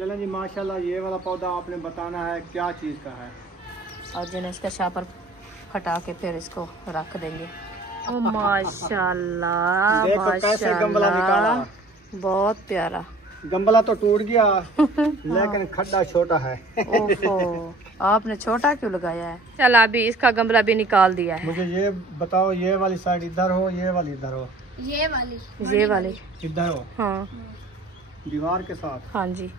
चलें जी माशाल्लाह, ये वाला पौधा आपने बताना है क्या चीज़ का है। और जो इसका शापर फटा के फिर इसको रख देंगे। ओ माशाल्लाह, देखो कैसे गमला निकाला, बहुत प्यारा। गमला तो टूट गया लेकिन खड्डा छोटा है। ओफो, आपने छोटा क्यों लगाया है? चल अभी इसका गमला भी निकाल दिया है। मुझे ये बताओ, ये वाली साइड इधर हो, ये वाली इधर हो? ये वाली इधर हो। हाँ, दीवार के साथ। हाँ जी।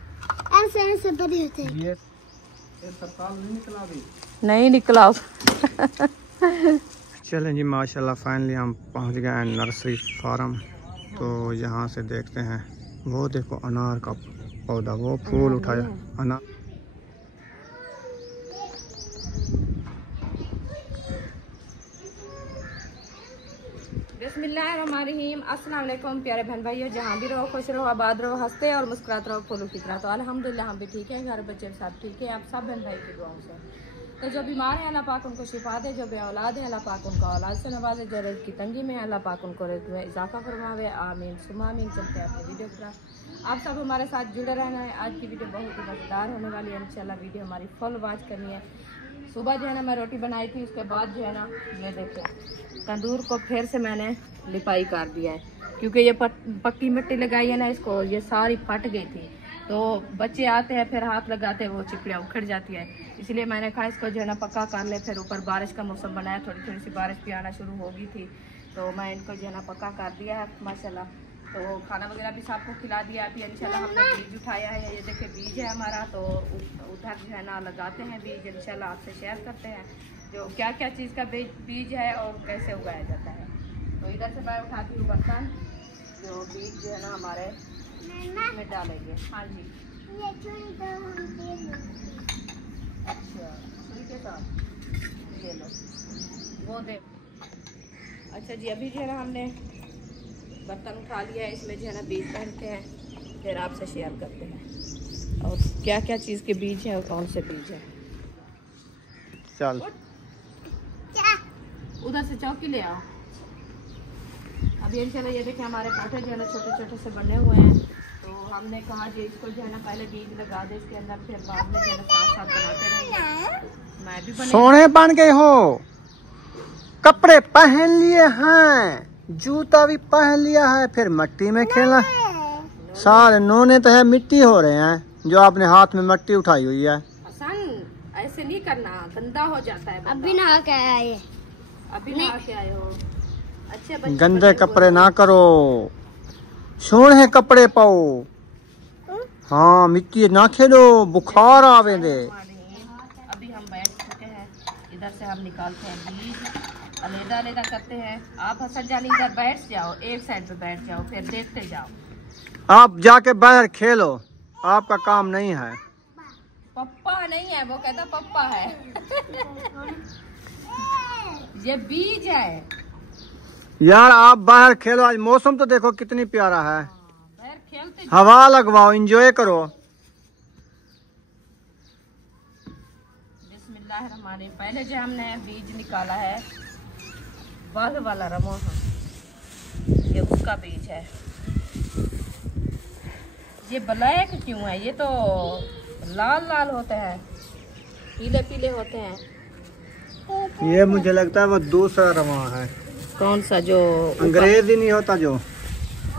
ऐसे बड़े होते हैं। ये सरकार नहीं निकला अभी? नहीं निकला। चलें जी माशाल्लाह, फाइनली हम पहुंच गए हैं नर्सरी फार्म। तो यहाँ से देखते हैं, वो देखो अनार का पौधा, वो फूल उठाया अनार। बिस्मिल्लाहिर्रहमानिर्रहीम। अस्सलाम वालेकुम प्यारे बहन भाइयों, जहाँ भी रहो खुश रहो, आबाद रहो, हंसते और मुस्कुराते रहो फूलों की तरह। तो अल्हम्दुलिल्लाह हम भी ठीक है, घर बच्चे सब ठीक है, आप सब बहन भाई की दुआओं से। तो जो बीमार हैं अल्लाह पाक उनको शिफा दे, जो बे औलाद है अल्लाह पाक उनको औलाद से नवाजे, जो रिज़्क़ की तंगी में अल्लाह पाक उनको रिज़्क़ में इजाफा फरमावे, आमीन सुमा आमीन। चलते हैं अपनी वीडियो की तरफ, आप सब हमारे साथ जुड़े रहना है। आज की वीडियो बहुत ही मज़ेदार होने वाली है, इंशाल्लाह वीडियो हमारी फुल वॉच करनी है। सुबह जो है ना मैं रोटी बनाई थी, उसके बाद जो है ना ये देखें तंदूर को फिर से मैंने लिपाई कर दिया है, क्योंकि ये पक्की मिट्टी लगाई है ना इसको, ये सारी फट गई थी। तो बच्चे आते हैं फिर हाथ लगाते हैं, वो चिपड़ियाँ उखड़ जाती है, इसलिए मैंने कहा इसको जो है ना पक्का कर ले। फिर ऊपर बारिश का मौसम बनाया, थोड़ी थोड़ी सी बारिश भी आना शुरू हो गई थी, तो मैं इनको जो है ना पक्का कर दिया है माशाल्लाह। तो खाना वगैरह भी सबको खिला दिया। अभी इंशाल्लाह हमने बीज उठाया है, ये देखिए बीज है हमारा, तो उधर जो है ना लगाते हैं बीज। इंशाल्लाह आपसे शेयर करते हैं जो क्या क्या चीज़ का बीज है और कैसे उगाया जाता है। तो इधर से मैं उठाती हूँ बर्तन, जो बीज जो है ना हमारे में डालेंगे। हाँ जी, अच्छा सुई के साथ ये लो, वो दे। अच्छा जी, अभी जो है ना हमने बर्तन उठा लिया है, इसमें जो है ना बीज डालते हैं, फिर आपसे शेयर करते हैं और क्या क्या चीज़ के बीज हैं और कौन से बीज हैं। चल उधर से चौकी ले आओ। अभी इंशाल्लाह ये देखें हमारे पौधे जो है ना छोटे छोटे से बने हुए हैं, तो हमने कहा जी इसको जो है ना पहले बीज लगा दे इसके अंदर, फिर बाद में जो है ना साथ साथ बनाते रहेंगे। मैं भी सोने बन गए हो, कपड़े पहन लिए हैं, जूता भी पहन लिया है, फिर मिट्टी में खेला। सारे नोने तो है मिट्टी हो रहे हैं, जो आपने हाथ में मिट्टी उठाई हुई है। ऐसे नहीं करना, गंदा हो जाता है। अभी नहा के आए, अभी नहा के आए हो? अच्छे बच्चे गंदे कपड़े ना करो, सोने कपड़े पाओ। हाँ मिट्टी ना खेलो, बुखार आवे दे। अभी हम बैठ चुके हैं, इधर से हम निकालते हैं बीज, अलग अलग करते हैं। आप हसन जानी इधर बैठ जाओ, एक साइड पे बैठ जाओ, फिर देखते जाओ। आप जाके बाहर खेलो, आपका काम नहीं है। पप्पा नहीं है, वो कहता पप्पा है। ये बीज है यार, आप बाहर खेलो, आज मौसम तो देखो कितनी प्यारा है। बाहर खेलते हवा लगवाओ, एंजॉय करो। बिस्मिल्लाहिर्रहमानिर्रहीम। पहले जो हमने बीज निकाला है बाल वाला रमो, ये उसका बीज है। ये ब्लैक क्यों है? ये तो लाल लाल होते हैं, पीले पीले होते हैं। ये मुझे लगता है वो दूसरा रवा है। कौन सा? जो अंग्रेजी नहीं होता जो?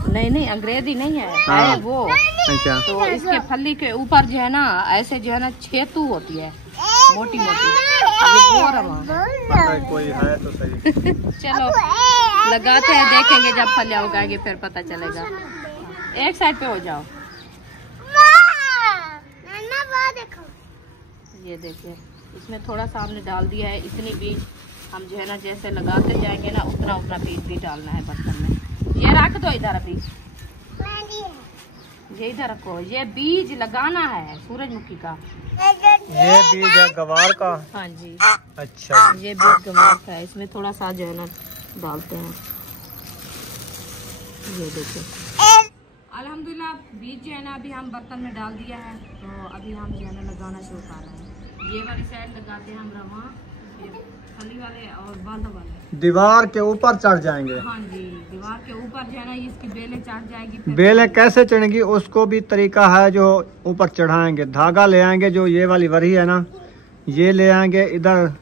नहीं नहीं अंग्रेजी नहीं है, हाँ। है वो। अच्छा, तो इसके फली के ऊपर जो है ना ऐसे जो है ना छेतू होती है, मोटी मोटी, ये वो रवा है। पता है कोई है तो सही। चलो लगाते हैं, देखेंगे जब फलियां उगाएंगे फिर पता चलेगा। एक साइड पे हो जाओ। ये देखिए इसमें थोड़ा सा हमने डाल दिया है, इतनी बीज हम जो है ना जैसे लगाते जाएंगे ना उतना उतना बीज भी डालना है बर्तन में। ये रख दो इधर, अभी ये इधर रखो। ये बीज लगाना है सूरजमुखी का। ये बीज है गवार का? हाँ जी। अच्छा, ये बीज गवार का है, इसमें थोड़ा सा जो है ना डालते हैं। ये देखिए अल्हम्दुलिल्लाह बीज जो है ना अभी हम बर्तन में डाल दिया है, तो अभी हम जो है ना लगाना शुरू कर रहे हैं। ये वाली साइड लगाते हैं हम रवा, थली वाले और बालों वाले दीवार के ऊपर चढ़ जाएंगे। हाँ जी, दीवार के ऊपर जो है ना इसकी बेलें चढ़ जाएगी। फिर बेलें कैसे चढ़ेंगी उसको भी तरीका है, जो ऊपर चढ़ाएंगे। धागा ले आएंगे, जो ये वाली वरी है ना, ये ले आएंगे। इधर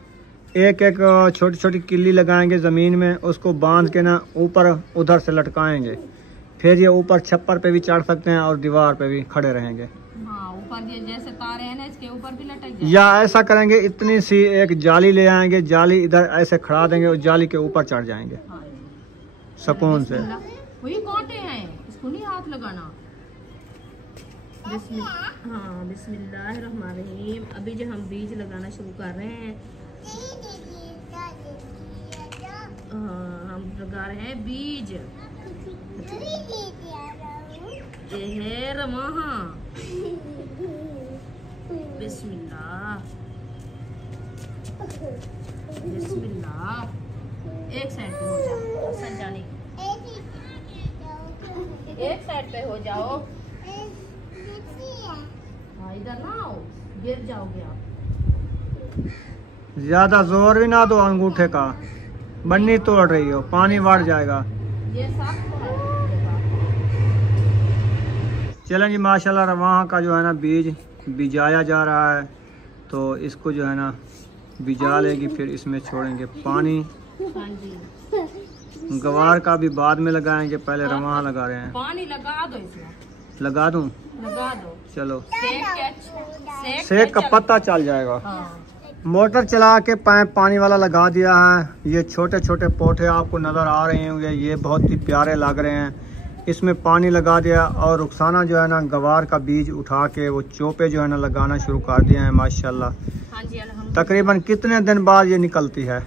एक एक छोटी छोटी किल्ली लगाएंगे ज़मीन में, उसको बांध के ना ऊपर उधर से लटकाएंगे। फिर ये ऊपर छप्पर पे भी चढ़ सकते हैं और दीवार पे भी खड़े रहेंगे। हाँ, ऊपर ये जैसे तारे हैं ना इसके ऊपर भी लटक जाए। या ऐसा करेंगे, इतनी सी एक जाली ले आएंगे, जाली इधर ऐसे खड़ा देंगे और जाली के ऊपर चढ़ जाएंगे हाँ, सुकून से। वही कांटे हैं, इसको नहीं हाथ लगाना। हाँ, बिस्मिल्लाहिर्रहमानिर्रहीम। अभी जो हम बीज लगाना शुरू कर रहे हैं, हम लगा रहे हैं बीज। ये है रमाहा। बिस्मिल्लाह बिस्मिल्लाह। एक साइड पे हो जाओ संजानी, एक साइड पे हो जाओ। हाँ, इधर ना आओ, गिर जाओगे आप। ज्यादा जोर भी ना दो अंगूठे का, बन्नी तोड़ रही हो, पानी बढ़ जाएगा। ये साफ तो है। चलें जी, माशाल्लाह रवाहा का जो है ना बीज बिजाया जा रहा है। तो इसको जो है ना बिजा लेगी, फिर इसमें छोड़ेंगे पानी। हाँ जी, गवार का भी बाद में लगाएंगे, पहले रवाहा लगा रहे हैं। पानी लगा दो इसमें, लगा दूं? लगा दो। चलो, सेक का पता चल जाएगा। हाँ। मोटर चला के पाइप पानी वाला लगा दिया है। ये छोटे छोटे पौधे आपको नज़र आ रहे होंगे, ये बहुत ही प्यारे लग रहे हैं। इसमें पानी लगा दिया और रुखसाना जो है ना गवार का बीज उठा के वो चोपे जो है ना लगाना शुरू कर दिया है माशाल्लाह। हाँ जी, अल्हम्दुलिल्लाह। तकरीबन कितने दिन बाद ये निकलती है?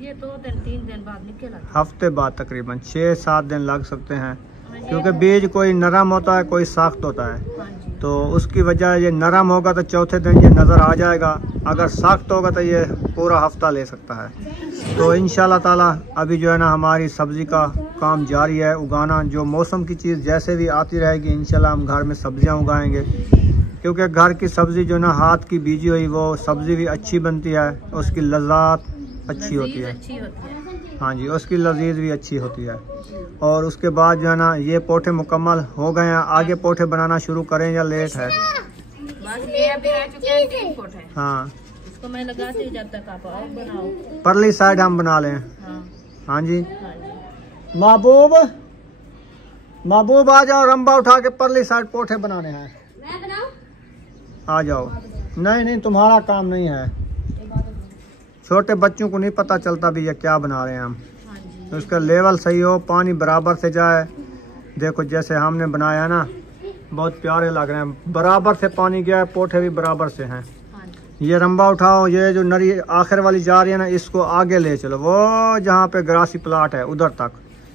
ये 2 दिन 3 दिन बाद निकल आती हफ्ते बाद, तकरीबन 6-7 दिन लग सकते हैं, क्योंकि बीज कोई नरम होता है, कोई सख्त होता है। है। हाँ जी, तो उसकी वजह, ये नरम होगा तो चौथे दिन ये नज़र आ जाएगा, अगर सख्त होगा तो ये पूरा हफ्ता ले सकता है। तो इंशाल्लाह ताला अभी जो है ना हमारी सब्ज़ी का काम जारी है, उगाना। जो मौसम की चीज़ जैसे भी आती रहेगी इंशाल्लाह हम घर में सब्जियां उगाएंगे, क्योंकि घर की सब्ज़ी जो ना हाथ की बीजी हुई वो सब्ज़ी भी अच्छी बनती है, उसकी लज़्ज़त अच्छी होती है। अच्छी होती है। हाँ जी, उसकी लजीज भी अच्छी होती है। और उसके बाद जो है ना ये पोठे मुकम्मल हो गए हैं, आगे पोठे बनाना शुरू करें या लेट है? बस ये अभी रह चुके हैं 3 फुट है। हाँ, इसको मैं लगाती हूँ जब तक आप और बनाओ। परली साइड हम बना लें। हाँ, हाँ जी, हाँ जी। महबूब महबूब आ जाओ, रंबा उठा के परली साइड पोठे बनाने हैं। मैं बनाऊं? आ जाओ। नहीं नहीं, तुम्हारा काम नहीं है, छोटे बच्चों को नहीं पता चलता भी ये क्या बना रहे हैं हम। हाँ जी। तो उसका लेवल सही हो, पानी बराबर से जाए। देखो जैसे हमने बनाया ना, बहुत प्यारे लग रहे हैं, बराबर से पानी गया है, पोठे भी बराबर से हैं। हाँ जी। ये रंबा उठाओ, ये जो नरी आखिर वाली जा रही है ना, इसको आगे ले चलो, वो जहाँ पे ग्रासी प्लाट है उधर तक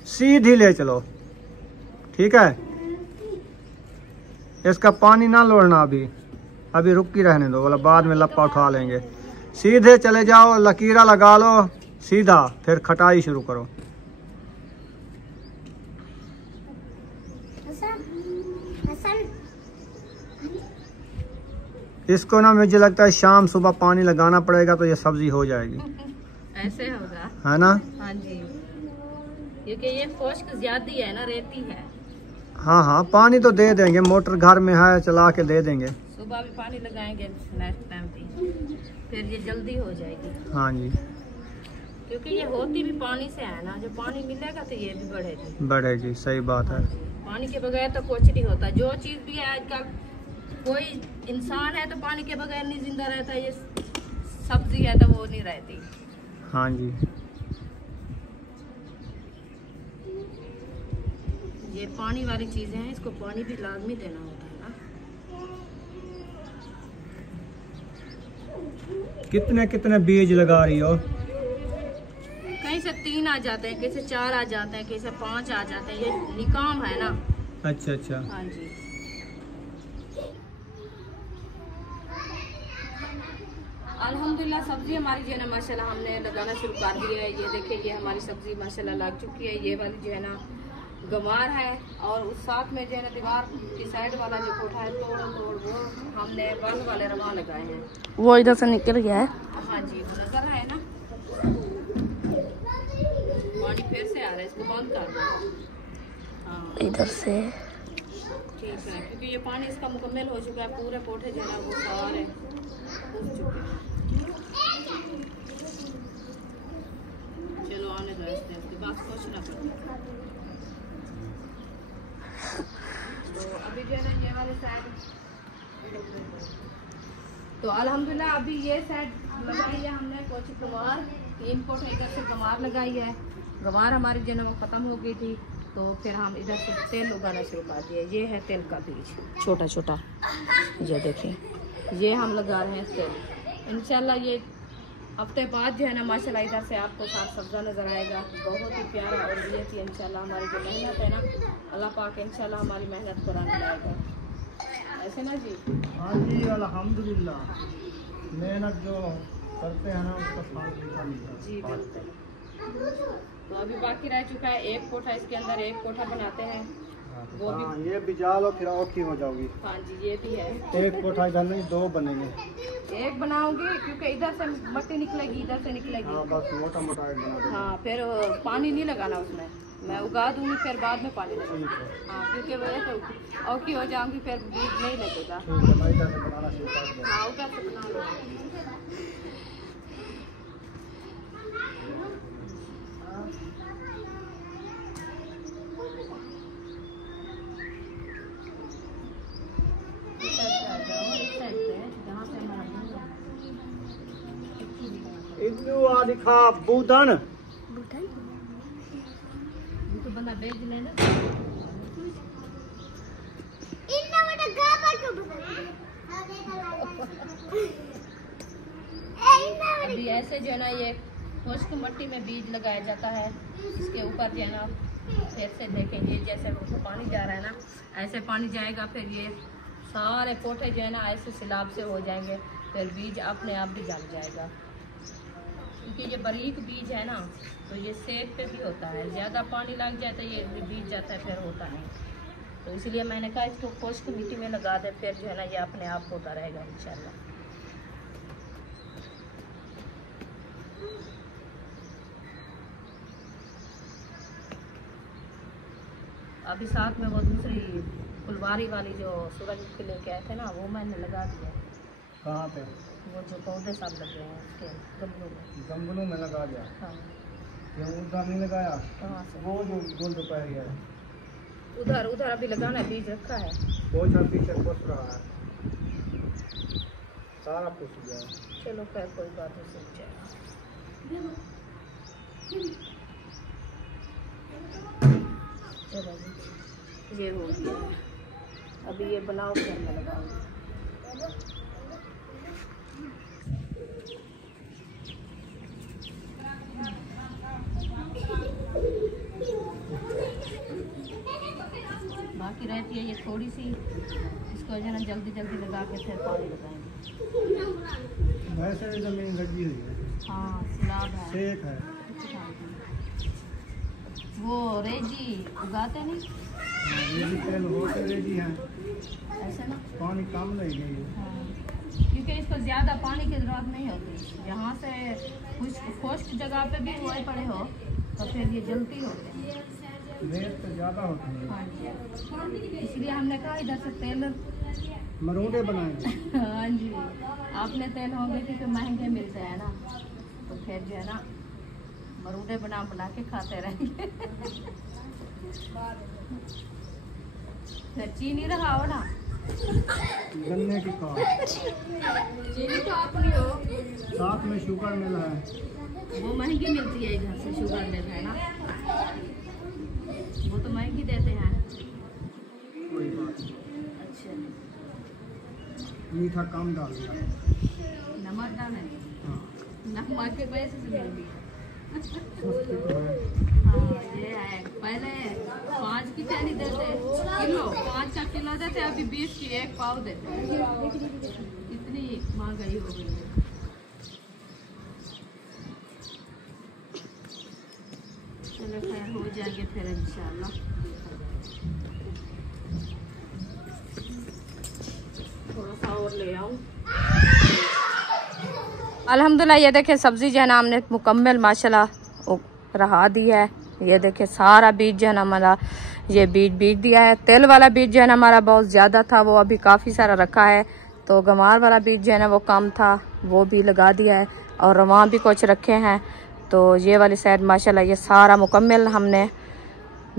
सीधी ले चलो, ठीक है? इसका पानी ना लोड़ना, अभी रुक की रहने दो, बोला बाद में लप्पा उठा लेंगे। सीधे चले जाओ, लकीरा लगा लो सीधा, फिर खटाई शुरू करो। इसको ना मुझे लगता है शाम सुबह पानी लगाना पड़ेगा तो ये सब्जी हो जाएगी। ऐसे होगा, है ना? हाँ जी, क्योंकि ये खुश्क ज्यादा है ना, रेती है। हाँ हाँ, पानी तो दे देंगे, मोटर घर में है, चला के दे देंगे। सुबह भी पानी लगाएंगे नेक्स्ट टाइम पे, फिर ये जल्दी हो जाएगी। हाँ जी, क्योंकि ये होती भी पानी से है ना, जो पानी मिलेगा तो ये भी बढ़ेगी। बढ़ेगी, सही बात है। पानी के बगैर तो कुछ नहीं होता। जो चीज भी है आजकल, कोई इंसान है तो पानी के बगैर नहीं जिंदा रहता, ये सब्जी है तो वो नहीं रहती। हाँ जी, ये पानी वाली चीजें हैं, इसको पानी भी लाजमी देना होता है ना। कितने कितने बीज लगा रही हो? कहीं से 3 आ जाते हैं, कहीं से 4 आ जाते हैं, कहीं से 5 आ जाते हैं। ये निकाम है ना। अच्छा अच्छा, हाँ जी। अल्हम्दुलिल्लाह सब्जी हमारी जो है ना माशाल्लाह हमने लगाना शुरू कर दिया है। ये देखिए, ये हमारी सब्जी माशाल्लाह लग चुकी है। ये वाली जो है ना गंवार है और उस साथ में जो है ना दीवार की साइड वाला जो कोठा है तोड़ वो हमने बंद वाले रवा लगाए हैं। वो इधर से निकल गया है। हाँ जी, नजर है ना, पानी फिर से आ रहा है, इसको बंद कर दो। हाँ इधर से ठीक है, क्योंकि ये पानी इसका मुकम्मल हो चुका है, पूरे कोठे जो है ना वो सारे उग चुके हैं। चलो आने दो, इसके बाद कुछ ना करो। तो अभी जो है ना ये वाले साइड, तो अल्हम्दुलिल्लाह अभी ये साइड लगाई है हमने कुछ गंवार, 3 कोठे इधर से गंवार लगाई है। गंवार हमारी जो है ना वो ख़त्म हो गई थी, तो फिर हम इधर से तेल उगाना शुरू कर दिए। ये है तेल का बीज, छोटा छोटा, ये देखिए, ये हम लगा रहे हैं तेल। इंशाल्लाह ये हफ्ते बाद जो है ना माशाल्लाह इधर से आपको साफ सब्जा नज़र आएगा, बहुत ही प्यारा। और ये थी इंशाल्लाह हमारी जो मेहनत है ना, अल्लाह पाक इंशाल्लाह हमारी मेहनत को रंग लाएगा, ऐसे ना जी। हाँ जी, अल्हम्दुलिल्लाह मेहनत जो करते हैं ना उसका फल मिलता है जी बिल्कुल। तो अभी बाकी रह चुका है 1 कोठा, इसके अंदर 1 कोठा बनाते हैं, वो भी। हाँ, ये बिजा लो फिर औखी हो जाओगी। हाँ जी, ये भी है। 1 कोठा इधर नहीं, 2 बनेंगे। 1 बनाऊंगी क्योंकि इधर से मट्टी निकलेगी, इधर से निकलेगी। हाँ, बस मोटा मोटा एक बना दो। हाँ, फिर पानी नहीं लगाना उसमें, मैं उगा दूंगी फिर बाद में पानी लगाऊंगी। ठीक है, हाँ, क्योंकि वजह से औखी हो जाऊंगी फिर बीज नहीं लगेगा। ठीक है, मैं इधर से बनाना शुरू कर दूँ। हाँ, उधर से बना लो। इन्नू आ दिखा बूदन तो बंदा बेच लेना। इतना बड़ा गाबा को अभी ऐसे जो है ना ये खुश्क मिट्टी में बीज लगाया जाता है, इसके ऊपर जो है ना फिर से देखेंगे जैसे पानी जा रहा है ना, ऐसे पानी जाएगा, फिर ये सारे कोठे जो है ना ऐसे सिलाब से हो जाएंगे, फिर बीज अपने आप भी जम जाएगा। क्योंकि ये बारीक बीज है ना, तो ये सेब पे भी होता है, ज़्यादा पानी लग जाता है ये बीज जाता है, फिर होता नहीं। तो इसलिए मैंने कहा इसको खुश्क मिट्टी में लगा दे, फिर जो है ना ये अपने आप होता रहेगा इंशाल्लाह। अभी साथ में वो दूसरी फुलवारी वाली जो सूरज के लेके आए थे ना, वो मैंने लगा दिया। कहाँ पे? वो जो पौधे सब लगे हैं उसके गमलों में। गमलों में लगा दिया? हाँ। ये उधर नहीं लगाया? कहाँ से? वो जो गोल दोपहर गया है उधर उधर अभी लगाना है, बीज रखा है। वो सब पीछे पुस रहा है, सारा पुस गया है। चलो खैर कोई बात नहीं, सूख जाएगा। चलो ये हो गया, अभी ये बनाओ फिर मैं लगाऊंगी। बाकी रहती है ये थोड़ी सी, इसको जो है ना जल्दी जल्दी लगा के फिर पानी लगाएंगे। वैसे जमीन लगी हुई है। हाँ, सिलाब है, सेक है। वो रेजी उगाते नहीं, ये भी तेल होते रेडी हैं, ऐसे ना। पानी कम नहीं है ये। हाँ, क्योंकि इसको ज़्यादा पानी की ज़रूरत नहीं होती, यहाँ से खुश्क जगह पे भी हुए पड़े हो तो फिर ये जलती होते हैं, रेट तो ज़्यादा होती है। हाँ जी, इसलिए हमने कहा इधर से तेल मरूदे बनाएंगे। हाँ जी, आपने तेल होंगे क्योंकि महंगे मिलते हैं ना, तो फिर जो है ना मरूदे बना बना के खाते रहेंगे। फिर चीनी रखाओ ना, गन्ने की खाद, चीनी तो अपनी हो, साथ में शुगर मिल रहा है। वो महंगी मिलती है इधर से, शुगर मिल है ना, वो तो महंगी देते हैं। कोई बात नहीं, अच्छा, मीठा कम डाल दिया। नमक डाले, हाँ, नमक के पैसे से मिलती है। सस्ती तो है। हाँ ये है, पहले 5 की चैनी देते किलो, 5 का किलो देते, अभी 20 की 1 पाव देते हैं। इतनी महंगाई हो गई है। चलो खैर हो जाएंगे फिर इंशाल्लाह। थोड़ा सा और ले आऊं। अल्हम्दुलिल्लाह ये देखे सब्जी जो है ना हमने मुकम्मल माशाल्लाह रहा दी है। ये देखे सारा बीज जो है ना हमारा ये बीज दिया है। तेल वाला बीज जो है ना हमारा बहुत ज़्यादा था, वो अभी काफ़ी सारा रखा है। तो गमार वाला बीज जो है ना वो कम था, वो भी लगा दिया है। और रवां भी कुछ रखे हैं। तो ये वाली साइड माशाल्लाह ये सारा मुकम्मल हमने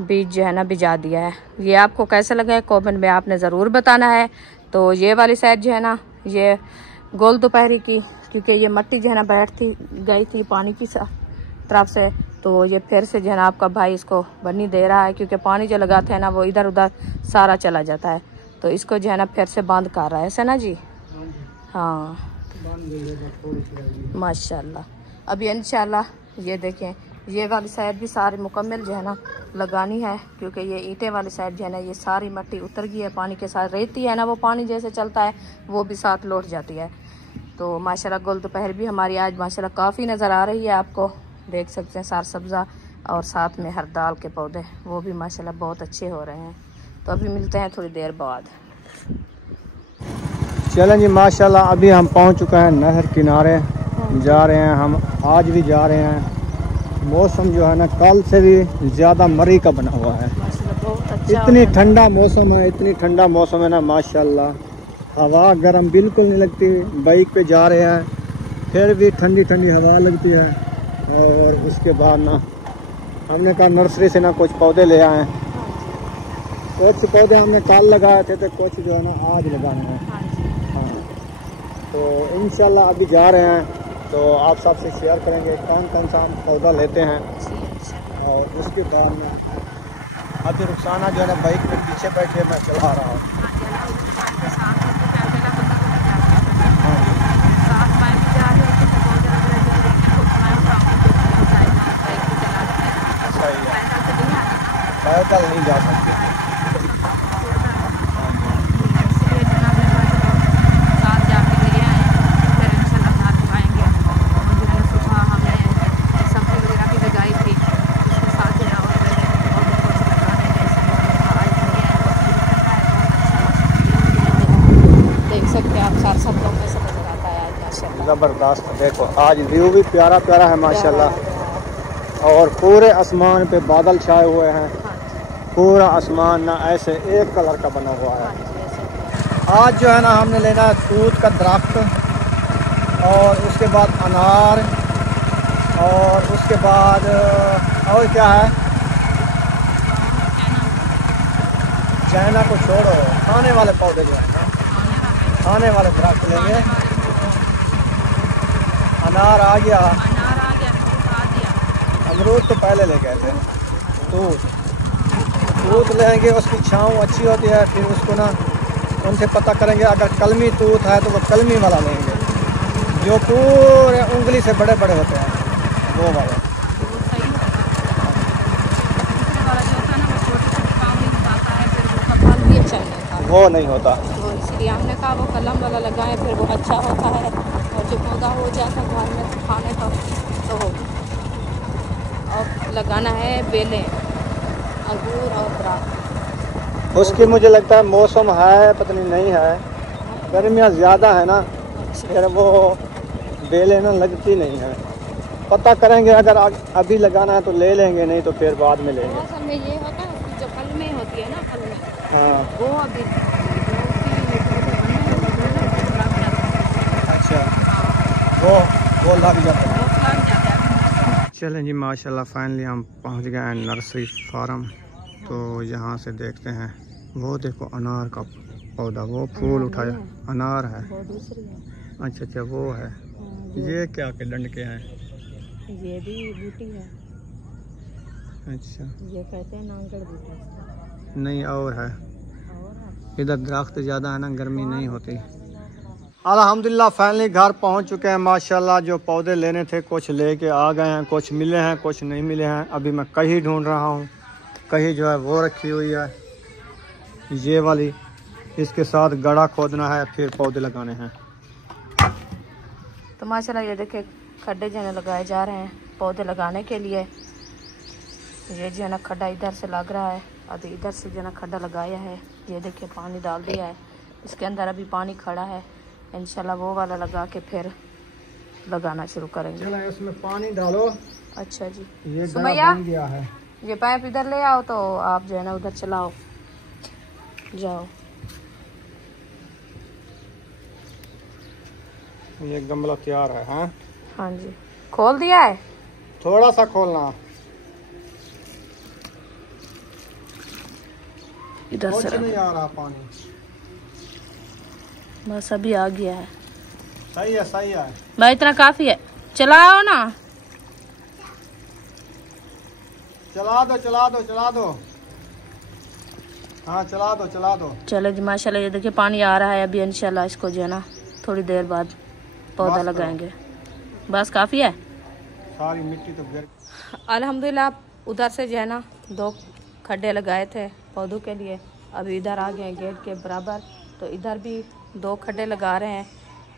बीज जो है ना भिजा दिया है। ये आपको कैसा लगा है कमेंट में आपने ज़रूर बताना है। तो ये वाली साइड जो है ना ये गोल दोपहरी की, क्योंकि ये मिट्टी जो है ना बैठती गई थी पानी की तरफ से, तो ये फिर से जो है ना आपका भाई इसको बनी दे रहा है, क्योंकि पानी जो लगाते हैं ना वो इधर उधर सारा चला जाता है। तो इसको जो है ना फिर से बंद कर रहा है, ऐसा ना जी? हाँ माशाल्लाह। अभी इंशाल्लाह ये देखें ये वाली साइड भी सारी मुकम्मल जो है ना लगानी है, क्योंकि ये ईंटें वाली साइड जो है ना ये सारी मिट्टी उतर गई है पानी के साथ। रेती है ना वो पानी जैसे चलता है वो भी साथ लौट जाती है। तो माशाल्लाह गोल दोपहर भी हमारी आज माशाल्लाह काफ़ी नज़र आ रही है, आपको देख सकते हैं सार सब्ज़ा और साथ में हर दाल के पौधे वो भी माशाल्लाह बहुत अच्छे हो रहे हैं। तो अभी मिलते हैं थोड़ी देर बाद। चलें जी माशाल्लाह अभी हम पहुंच चुके हैं नहर किनारे, जा रहे हैं हम, आज भी जा रहे हैं। मौसम जो है ना कल से भी ज़्यादा मरी का बना हुआ है। बहुत अच्छा इतनी ठंडा मौसम है, इतनी ठंडा मौसम है ना माशाल्लाह। हवा गर्म बिल्कुल नहीं लगती। बाइक पे जा रहे हैं फिर भी ठंडी ठंडी हवा लगती है। और उसके बाद ना हमने कहा नर्सरी से ना कुछ पौधे ले आए। कुछ पौधे हमने कल लगाए थे तो कुछ जो है ना आज लगाने हैं। हाँ तो इंशाल्लाह अभी जा रहे हैं, तो आप सबसे शेयर करेंगे कौन कौन सा हम पौधा लेते हैं। और उसके बाद में अभी रुखसाना जो है ना बाइक पे पीछे बैठे मैं चला रहा हूँ। पैदल नहीं जा सकते। ज़बरदस्त देखो आज व्यू भी प्यारा प्यारा है माशाल्लाह। और पूरे आसमान पे बादल छाए हुए हैं। पूरा आसमान ना ऐसे एक कलर का बना हुआ है। आज जो है ना हमने लेना है तूत का दरख्त, और उसके बाद अनार, और उसके बाद और क्या है, चाइना को छोड़ो, खाने वाले पौधे जो है खाने वाले दरख्त लेंगे। अनार आ गया, अमरूद तो पहले ले गए थे। तूत लेंगे, उसकी छाँव अच्छी होती है। फिर उसको ना उनसे पता करेंगे, अगर कलमी तूत है तो वो कलमी वाला लेंगे, जो पूरे उंगली से बड़े बड़े होते हैं वो वाला। वो नहीं होता, तो इसलिए हमने कहा वो कलम वाला लगाएं, फिर वो अच्छा होता है। और जो पौधा हो जाता है घर में खाने का तो हो। और लगाना है बेलें, अंगूर और दरख्त। उसकी मुझे लगता है मौसम है पता नहीं है, गर्मियाँ ज़्यादा है ना, फिर वो बेलें ना लगती नहीं है। पता करेंगे, अगर अभी लगाना है तो ले लेंगे, नहीं तो फिर बाद में लेंगे। असल में ये होता है उसकी जो कलमें होती है ना, कलमें हाँ वो अभी अच्छा वो लग जाता है। चलें जी माशाल्लाह फाइनली हम पहुंच गए हैं नर्सरी फार्म। तो यहाँ से देखते हैं, वो देखो अनार का पौधा, वो फूल उठाया, अनार है। अच्छा वो है। ये क्या के डंड के हैं? ये भी बूटी है। अच्छा ये कहते हैं नांगड़ बूटी। नहीं और है, और इधर दरख्त ज़्यादा है ना, गर्मी नहीं होती। अल्हम्दुलिल्लाह फाइनली घर पहुंच चुके हैं माशाल्लाह। जो पौधे लेने थे कुछ लेके आ गए हैं, कुछ मिले हैं कुछ नहीं मिले हैं। अभी मैं कहीं ढूंढ रहा हूं, कहीं जो है वो रखी हुई है ये वाली, इसके साथ गड़ा खोदना है, फिर पौधे लगाने हैं। तो माशाल्लाह ये देखे खड्डे जो है लगाए जा रहे हैं पौधे लगाने के लिए। ये जो है ना खड्डा इधर से लग रहा है, अभी इधर से जो है ना खड्डा लगाया है। ये देखिए पानी डाल दिया है, इसके अंदर अभी पानी खड़ा है, इंशाल्लाह वो वाला लगा के फिर लगाना शुरू करेंगे। चलो इसमें पानी डालो। अच्छा जी, ये सुमैया बन गया है। ये पाइप इधर ले आओ, तो आप जो है ना उधर चलाओ, जाओ। ये गमला तैयार है। हाँ हाँ जी, खोल दिया है, थोड़ा सा खोलना, इधर से कुछ नहीं आ रहा पानी। बस अभी आ गया है। सही है, सही है भाई, इतना काफी है, चलाओ ना। चला दो, चला दो, चला दो। हाँ चला दो, चला दो। चलो जी, माशाल्लाह ये देखिए पानी आ रहा है। अभी इंशाल्लाह इसको जो है ना थोड़ी देर बाद पौधा बस लगाएंगे। बस काफी है, सारी मिट्टी तो गिर। अल्हम्दुलिल्लाह। उधर से जो है ना 2 खड्डे लगाए थे पौधों के लिए, अभी इधर आ गए गेट के बराबर, तो इधर भी 2 खड्डे लगा रहे हैं।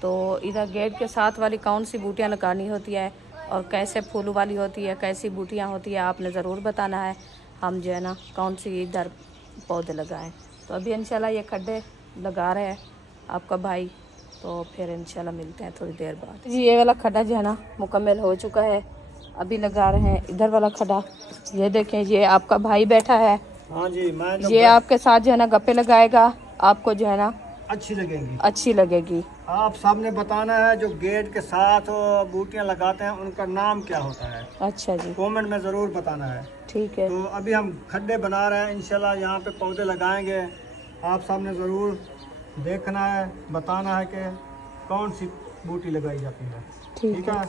तो इधर गेट के साथ वाली कौन सी बूटियाँ लगानी होती है और कैसे फूल वाली होती है, कैसी बूटियाँ होती है, आपने ज़रूर बताना है। हम जो है ना कौन सी इधर पौधे लगाएं। तो अभी इंशाल्लाह ये खड्डे लगा रहे हैं आपका भाई, तो फिर इंशाल्लाह मिलते हैं थोड़ी देर बाद जी। ये वाला खड्डा जो है ना मुकम्मल हो चुका है, अभी लगा रहे हैं इधर वाला खड्डा। ये देखें, ये आपका भाई बैठा है। हाँ जी, मैं ये आपके साथ जो है ना गप्पे लगाएगा, आपको जो है ना अच्छी लगेगी। अच्छी लगेगी। आप सबने बताना है जो गेट के साथ बूटियां लगाते हैं उनका नाम क्या होता है। अच्छा जी, कमेंट में ज़रूर बताना है। ठीक है। तो अभी हम खड्डे बना रहे हैं, इंशाल्लाह यहाँ पे पौधे लगाएंगे। आप सबने ज़रूर देखना है, बताना है कि कौन सी बूटी लगाई जाती है। ठीक है।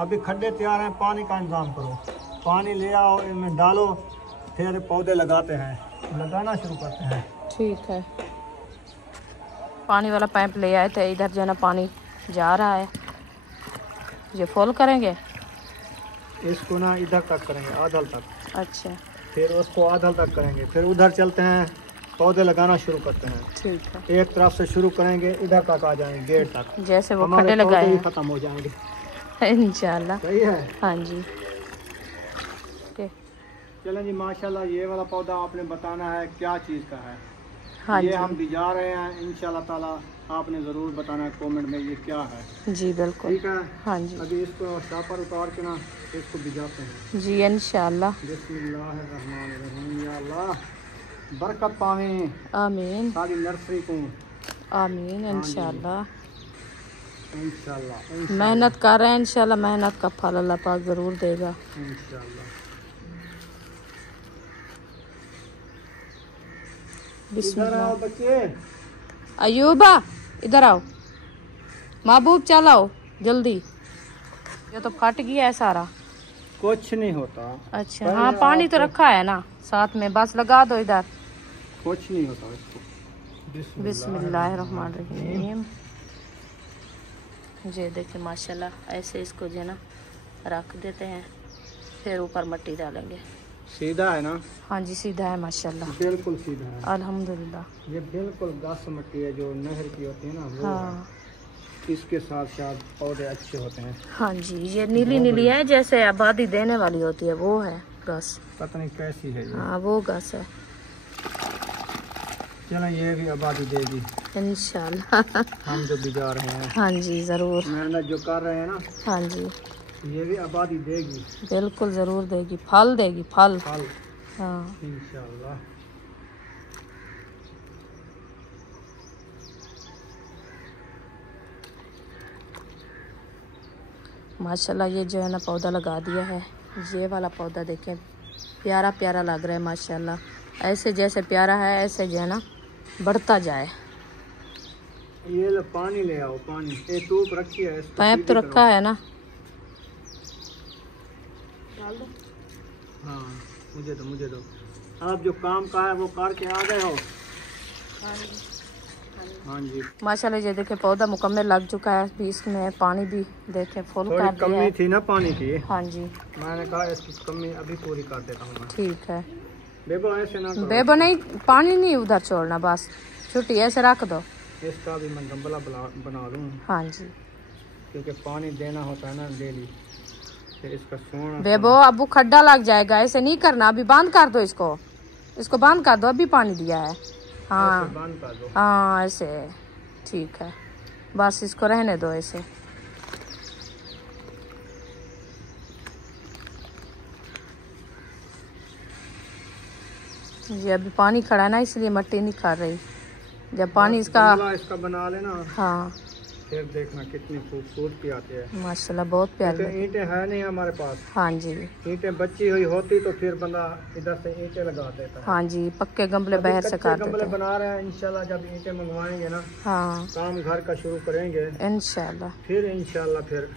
अभी खड्डे तैयार हैं, पानी का इंतज़ाम करो, पानी ले आओ, इनमें डालो, फिर पौधे लगाते हैं, लगाना शुरू करते हैं। ठीक है। पानी वाला पाइप ले आए थे, इधर जो है ना पानी जा रहा है, ये फुल करेंगे इसको ना इधर तक करेंगे, आधल तक। अच्छा, फिर उसको आधल तक करेंगे, फिर उधर चलते हैं, पौधे लगाना शुरू करते हैं। ठीक है। एक तरफ से शुरू करेंगे, इधर तक आ जाएंगे, गेट तक। जैसे वो हमारे खड्डे लगाए पौधे ही हैं खत्म हो जाएंगे। इंशाल्लाह। सही है। हाँ जी। ओके। चलें जी, माशाल्लाह। ये वाला पौधा आपने बताना है क्या चीज़ का है। हाँ ये जी, हम भिजा रहे हैं, इंशाल्लाह ताला आपने ज़रूर बताना है कमेंट में ये क्या है। जी बिल्कुल। ठीक है। हाँ जी अभी इसको शापर उतार के ना इसको भिजाते हैं जी, इंशाल्लाह। बिस्मिल्लाहिर्रहमानिर्रहीम। या अल्लाह बरकत पावे आमीन सारी नर्सरी को। आमीन इंशाल्लाह। इंशाल्लाह मेहनत कर रहे हैं, इंशाल्लाह मेहनत का फल अल्लाह पाक ज़रूर देगा। इंशाल्लाह। इधर बिस्मिल्लाह। आओ बच्चे। अयूबा इधर आओ, महबूब चलाओ जल्दी। ये तो फट गया है सारा। कुछ नहीं होता। अच्छा हाँ, पानी तो रखा है ना साथ में, बस लगा दो इधर। कुछ नहीं होता इसको। बिस्मिल्लाहिर्रहमानिर्रहीम। ये देखिए माशाल्लाह, ऐसे इसको जो है ना रख देते हैं, फिर ऊपर मिट्टी डालेंगे। सीधा है ना? हाँ जी सीधा है माशाल्लाह, बिल्कुल सीधा है। अल्हम्दुलिल्लाह। ये बिल्कुल घास मिट्टी है जो नहर की होती है ना, वो हाँ है। इसके साथ साथ पौधे अच्छे होते हैं। हाँ जी, ये नीली नीली है, जैसे आबादी देने वाली होती है, वो है घास। पता नहीं कैसी है ये। हाँ वो घास है। चलो ये भी आबादी देगी इंशाल्लाह। हम जो बिजा रहे हैं, हाँ जी ज़रूर। मेहनत जो कर रहे हैं ना, हाँ जी ये भी आबादी देगी। बिल्कुल ज़रूर देगी, फल देगी, फल। फल हाँ इंशाल्लाह। माशाल्लाह। ये जो है ना पौधा लगा दिया है, ये वाला पौधा देखें प्यारा प्यारा लग रहा है माशाल्लाह। ऐसे जैसे प्यारा है ऐसे जो है ना बढ़ता जाए। ये लो पानी ले आओ, पानी। ये टूप रखी है, इसको पाइप तो सीधी रखा करो। है ना। हाँ मुझे दो। आप जो काम का है वो करके आ गए हो। हाँ जी। माशाल्लाह ये देखे पौधा मुकम्मल लग चुका है, अभी इसमें पानी भी देखे फुल थोड़ी कर दिया कमी है। थी ना पानी की, हाँ जी मैंने कहा इसकी कमी अभी पूरी कर देता हूँ मैं। ठीक है। बेबो ऐसे ना करो। बेबो नहीं, पानी नहीं उधर छोड़ना, बस छुट्टी ऐसे रख दो। इसका भी मैं गमला बना लूँ, हाँ जी क्योंकि पानी देना होता है ना डेली। फिर इसका सोना बेबो अब वो खड्डा लग जाएगा, ऐसे नहीं करना। अभी बंद कर दो इसको, इसको बंद कर दो, अभी पानी दिया है। हाँ बंद कर दो। हाँ ऐसे ठीक है, बस इसको रहने दो ऐसे। ये अभी पानी खड़ा है ना, इसलिए मिट्टी नहीं खा रही। जब पानी इसका बना लेना, हाँ फिर देखना कितनी खूबसूरती आती है। माशाल्लाह बहुत प्यारी। ईंटें है नहीं हमारे पास। हाँ जी ईंटें बची हुई होती तो फिर बंदा इधर से ईंटें लगा देता है। हाँ जी, पक्के गमले बाहर से काट गमले देते हैं। बना रहे हैं, इंशाल्लाह जब ईंटें मंगवाएंगे ना, हाँ काम घर का शुरू करेंगे इंशाल्लाह। फिर इंशाल्लाह फिर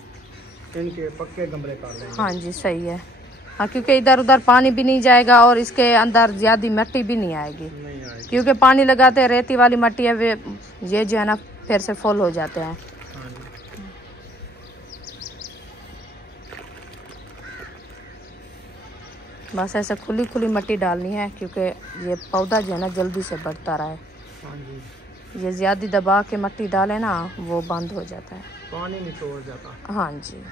इनके पक्के गमले कर लेंगे। हाँ जी सही है। हाँ क्योंकि इधर उधर पानी भी नहीं जाएगा और इसके अंदर ज्यादा मिट्टी भी नहीं आएगी, नहीं आएगी। क्योंकि पानी लगाते हैं रेती वाली मिट्टी है, वे ये जो है ना फिर से फुल हो जाते हैं। हाँ जी। बस ऐसे खुली खुली मिट्टी डालनी है, क्योंकि ये पौधा जो है ना जल्दी से बढ़ता रहे। हाँ जी, ये ज्यादा दबा के मिट्टी डाले ना वो बंद हो जाता है। पानी नहीं छोड़ जाता। हाँ जी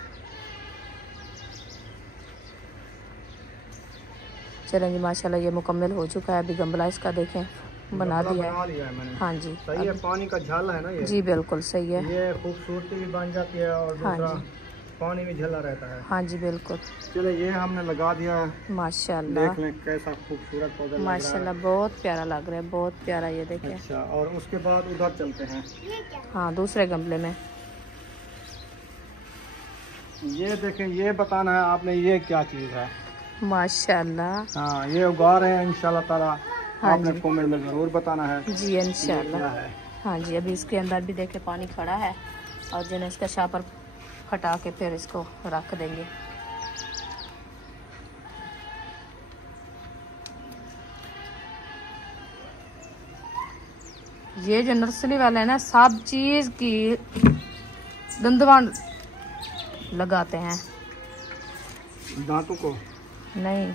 चलें जी, माशाल्लाह ये मुकम्मल हो चुका है। अभी गमला इसका देखें बना दिया है। बना लिया है मैंने। हाँ जी सही है, पानी का झाल है ना ये। जी बिल्कुल सही है। ये खूबसूरती भी बन जाती है और हाँ दूसरा जी। पानी भी झला रहता है। हाँ जी बिल्कुल चलो ये हमने लगा दिया है। माशाल्लाह देख लें कैसा खूबसूरत पौधा लग रहा माशाल्लाह बहुत प्यारा लग रहा है, बहुत प्यारा। ये है। देखें। अच्छा, और उसके बाद उधर चलते हैं। हाँ दूसरे गमले में ये देखें, ये बताना है आपने ये क्या चीज़ है। माशाल्लाह। हाँ ये उगा रहे हैं इंशाल्लाह ताला। हाँ आपने जी। कमेंट में जरूर बताना है जी ये इंशाल्लाह। क्या है। हाँ जी अभी इसके अंदर भी देखे पानी खड़ा है, और जो है इसका शापर हटा के फिर इसको रख देंगे। ये जो नर्सरी वाले हैं ना सब चीज की दंदवान लगाते हैं। दांतों को नहीं,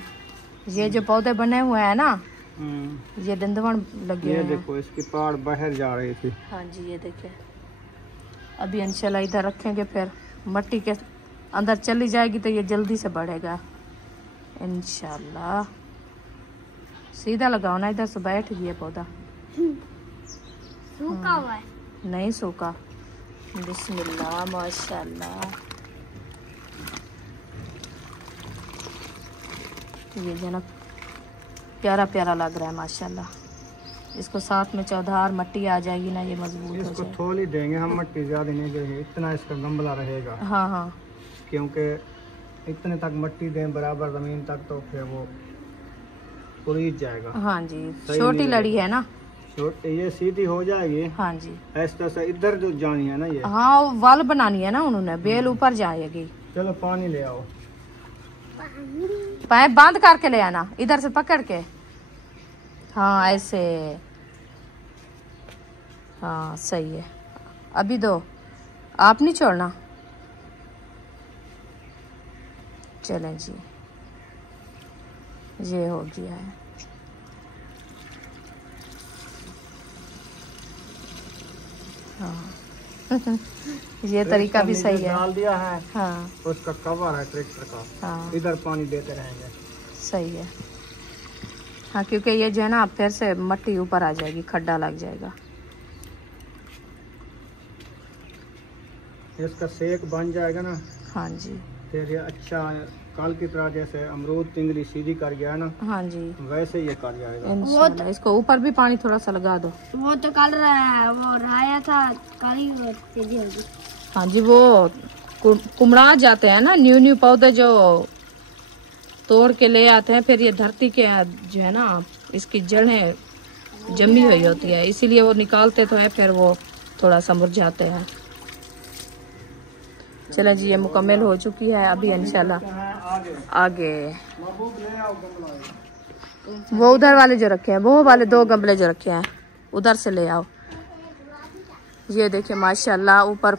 ये जो पौधे बने हुए हैं ना हम्म, ये दंदवान लगे ये हुए हैं। देखो इसकी पाड़ बाहर जा रही थी। हाँ जी ये देखिए, अभी इंशाल्लाह इधर रखेंगे, फिर मिट्टी के अंदर चली जाएगी तो ये जल्दी से बढ़ेगा इंशाल्लाह। सीधा लगाओ ना, इधर से बैठ गया पौधा। सूखा हुआ है। नहीं सूखा। बिस्मिल्लाह माशाल्लाह। ये जो ना प्यारा प्यारा लग रहा है माशाल्लाह। इसको साथ में चौधार मिट्टी आ जाएगी ना, ये मजबूत हो इसको जाएगा। थोड़ी देंगे हम, मिट्टी ज्यादा नहीं देंगे, इतना इसका गमला रहेगा। हाँ हाँ क्योंकि इतने तक मिट्टी दें बराबर जमीन तक तो फिर वो उड़ जाएगा। हाँ जी सही छोटी नहीं लड़ी है ना। ये सीधी हो जाएगी। हाँ जी इस तरह से इधर जो जानी है ना ये। हाँ वो वाल बनानी है ना उन्होंने, बेल ऊपर जाएगी। चलो पानी ले आओ। पाइप बांध करके ले आना, इधर से पकड़ के। हाँ ऐसे, हाँ सही है। अभी दो, आप नहीं छोड़ना। चलें जी, ये हो गया है। हाँ ये तरीका भी सही है। डाल दिया है। हाँ उसका कवर है ट्रैक्टर का। हाँ इधर पानी देते रहेंगे। सही है। हाँ क्योंकि ये जो है ना फिर से मिट्टी ऊपर आ जाएगी, खड्डा लग जाएगा। इसका सेक बन जाएगा ना, हाँ जी फिर ये अच्छा कल की तरह जैसे अमरूद तिंगली सीधी कर गया ना, हाँ जी वैसे ये कर जाएगा। इंशाल्लाह। इसको ऊपर भी पानी थोड़ा सा लगा दो। वो तो कल वो राया था, काली तेजी होगी। हाँ जी वो कुमड़ा जाते हैं ना, न्यू न्यू पौधे जो तोड़ के ले आते हैं, फिर ये धरती के जो है ना इसकी जड़ें जमी हुई होती है, इसीलिए वो निकालते तो है, फिर वो थोड़ा सा मुरझाते हैं। चलो जी ये मुकम्मल हो चुकी है। अभी इंशाल्लाह आगे वो उधर वाले जो रखे हैं, वो वाले दो गमले जो रखे हैं उधर से ले आओ। ये देखिए माशाल्लाह ऊपर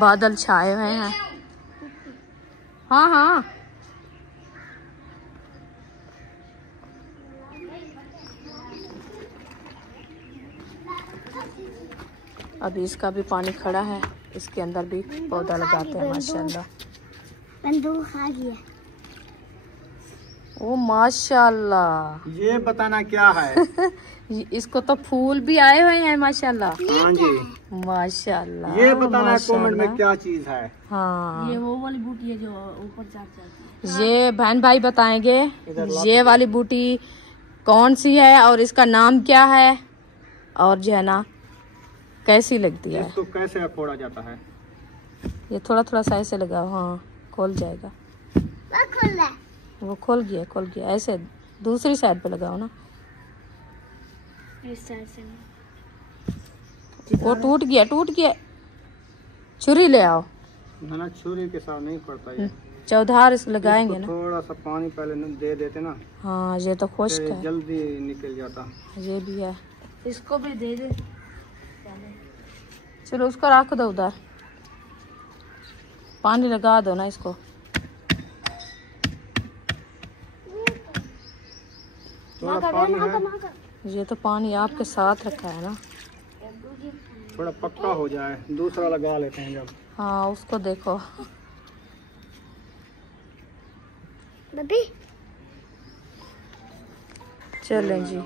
बादल छाए हुए हैं। हाँ हाँ अभी इसका भी पानी खड़ा है, इसके अंदर भी पौधा लगाते हैं माशाल्लाह। बंदूक आ गया। ओ माशाल्लाह। ये बताना क्या है? इसको तो फूल भी आए हुए हैं माशाल्लाह। हाँ जी, माशाल्लाह। ये बताना है कमेंट माशाल्लाह। में क्या चीज है। हाँ, ये वो वाली बूटी है जो ऊपर चढ़ जाती ये बहन भाई बताएंगे ये वाली बूटी कौन सी है और इसका नाम क्या है और जो है ना कैसी लगती है। इसको कैसे फोड़ा जाता है? ये थोड़ा थोड़ा सा ऐसे लगाओ, हाँ खोल जाएगा। वो खोल गया। ऐसे दूसरी साइड पे लगाओ ना। है। इस साइड से वो टूट गया। छुरी ले आओ। ना छुरी के साथ नहीं पड़ता ये। चौधार इस लगाएंगे इसको ना। थोड़ा सा पानी पहले दे देते ना, हाँ ये तो खुश्क फिर है। जल्दी निकल जाता। ये भी है। इसको भी दे दे। चलो उसको रख दो उधर, पानी लगा दो ना इसको। थोड़ा पानी है, ये तो पानी आपके साथ रखा है ना। थोड़ा पक्का हो जाए दूसरा लगा लेते हैं जब। हाँ उसको देखो। बबी चलें जी।